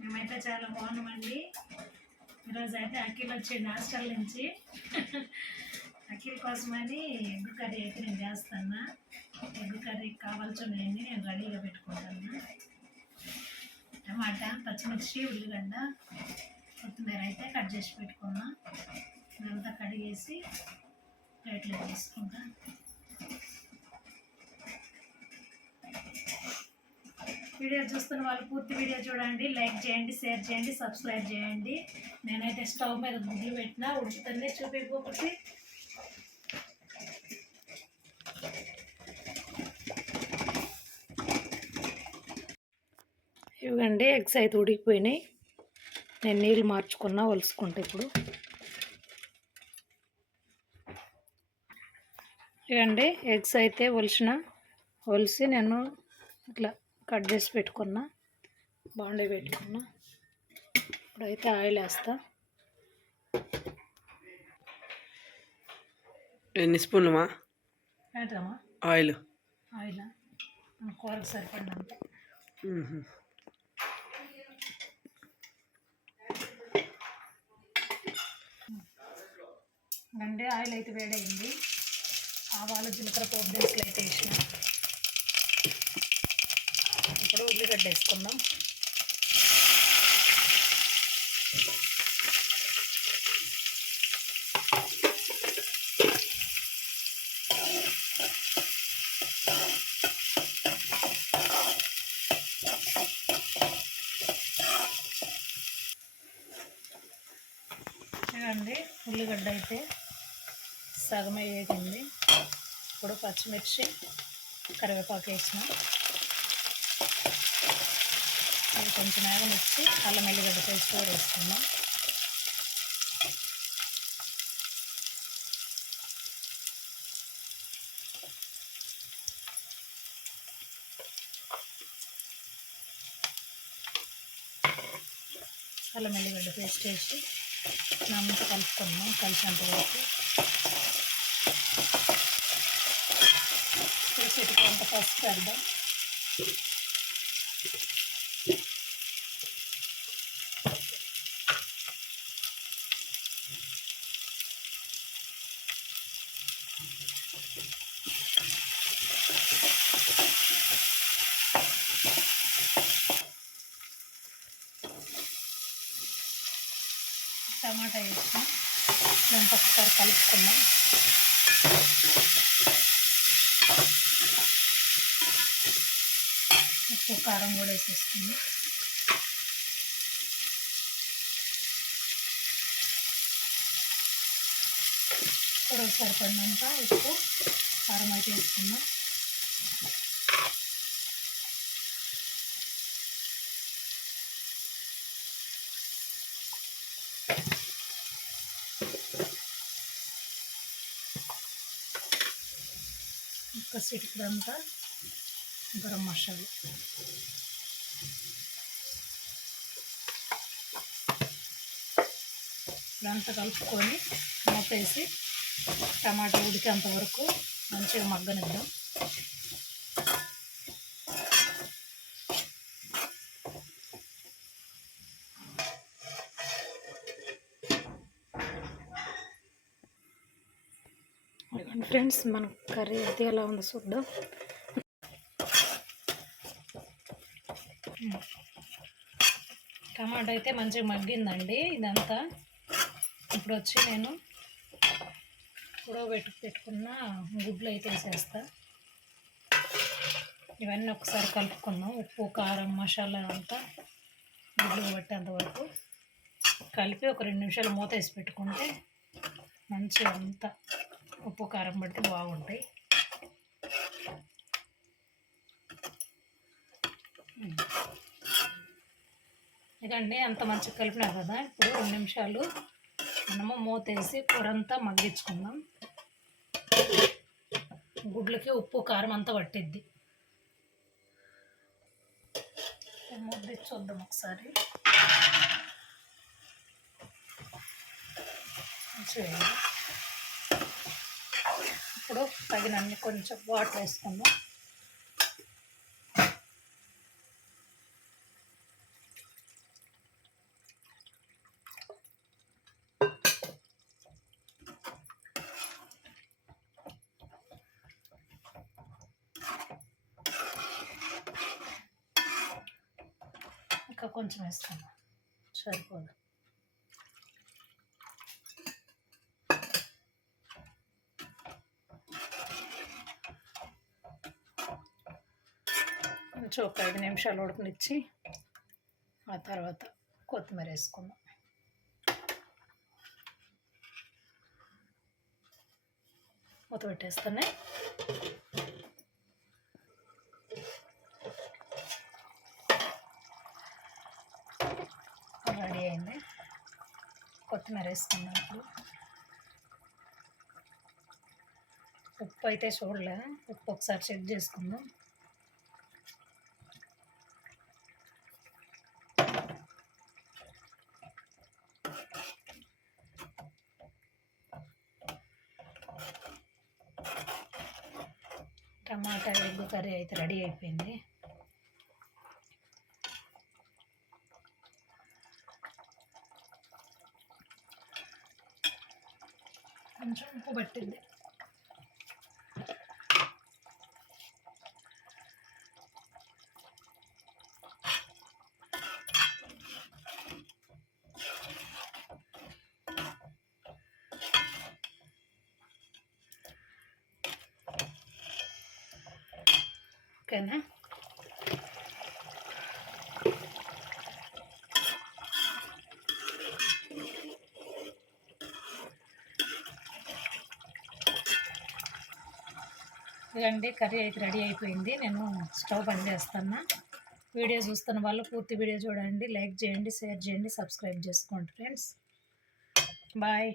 మేమైతే చాలా బాగున్నామండి. ఈరోజు అయితే అఖిల్ వచ్చిండు హాస్టల్ నుంచి. అఖిల్ కోసమని ఎగ్ కర్రీ అయితే నేను చేస్తాను. ఎగ్ కర్రీ కావాల్సినవన్నీ నేను రెడీగా పెట్టుకుంటాను. టమాటా, పచ్చిమిర్చి, ఉల్లిగడ్డ, కొత్తిమీర అయితే కట్ చేసి పెట్టుకున్నా. ఇదంతా కడిగేసి ప్లేట్లో తీసుకుంటా. వీడియో చూస్తున్న వాళ్ళు పూర్తి వీడియో చూడండి, లైక్ చేయండి, షేర్ చేయండి, సబ్స్క్రైబ్ చేయండి. నేనైతే స్టవ్ మీద గుడ్లు పెట్టినా, ఉడుకుతుంది. చూపిపోతే ఇవ్వండి, ఎగ్స్ అయితే ఉడికిపోయినాయి. నేను నీళ్ళు మార్చుకున్నా, ఒలుసుకుంటా ఇప్పుడు. ఇవ్వండి, ఎగ్స్ అయితే ఒలిసి నేను ఇట్లా కట్ చేసి పెట్టుకున్నా, బాండీ పెట్టుకున్నా. ఇప్పుడైతే ఆయిల్ వేస్తా. ఎన్ని స్పూన్లమా వేద్దామా? ఆయిల్ కూరకు సరిపడినంత. అంటే ఆయిల్ అయితే వేడైంది. ఆవాలు, జీలకర్ర, పోపు దినుసులు అయితే వేసిన. ఇప్పుడు ఉల్లిగడ్డ వేసుకుందాం. చూడండి, ఉల్లిగడ్డ అయితే సగమే వేగింది. ఇప్పుడు పచ్చిమిర్చి, కరివేపాకు వేసిన. అది కొంచెం వేగనిచ్చి అల్లం ఎల్లిగడ్డ పేస్ట్ కూడా వేసుకుందాం. అల్లం ఎల్లిగడ్డ పేస్ట్ వేసి అంతా కలుపుకుందాం, కలిసేంత వరకు. కొంత పసుపు వేద్దాం. టమాటా వేసిన దాంతో ఒకసారి కలుపుకుందాం. ఉప్పు, కారం కూడా వేసేసుకుందాం. కూడా సరిపడినంత ఉప్పు, కారం అయితే వేసుకుందాం. ఒక చిటికెడంతా గరం మసాలా. ఇదంతా కలుపుకొని మూతేసి టమాటా ఉడికేంత వరకు మంచిగా మగ్గనిద్దాం. ఫ్రెండ్స్, మన కర్రీ అయితే ఎలా ఉందో చూద్దాం. టమాటా అయితే మంచిగా మగ్గిందండి ఇదంతా. ఇప్పుడు వచ్చి నేను పెట్టుకున్న గుడ్లు అయితే వేసేస్తా. ఇవన్నీ ఒకసారి కలుపుకుందాం. ఉప్పు, కారం, మసాలా అంతా గుడ్లు పట్టేంత వరకు కలిపి ఒక 2 నిమిషాలు మూత వేసి పెట్టుకుంటే మంచిగా అంతా ఉప్పు, కారం పడితే బాగుంటాయి. ఇదండి, అంత మంచిగా కలిపినా కదా. ఇప్పుడు 2 నిమిషాలు మనము మూత వేసి కూరంతా మగ్గించుకుందాం. గుడ్లకి ఉప్పు, కారం అంతా పట్టిద్ది. మూత చూద్దాం ఒకసారి. ఇప్పుడు తగినన్ని కొంచెం వాటర్ వేసుకుందాం. ఇంకా కొంచెం వేసుకుందాం, సరిపోదు. కొంచెం ఒక 5 నిమిషాలు ఉడకనిచ్చి ఆ తర్వాత కొత్తిమీర వేసుకుందాం. మూత పెట్టేస్తానే. రెడీ అయింది. కొత్తిమీర వేసుకున్నాం. ఇప్పుడు ఉప్పు అయితే చూడలే, ఉప్పు ఒకసారి చెక్ చేసుకుందాం. టమాటా ఎగ్ కర్రీ అయితే రెడీ అయిపోయింది. కొంచెం ఉప్పు పట్టింది. ఓకేనా? ఇదండి కర్రీ అయితే రెడీ అయిపోయింది. నేను స్టవ్ బంద్ చేస్తాను. వీడియో చూస్తున్న వాళ్ళు పూర్తి వీడియో చూడండి, లైక్ చేయండి, షేర్ చేయండి, సబ్స్క్రైబ్ చేసుకోండి ఫ్రెండ్స్. బాయ్.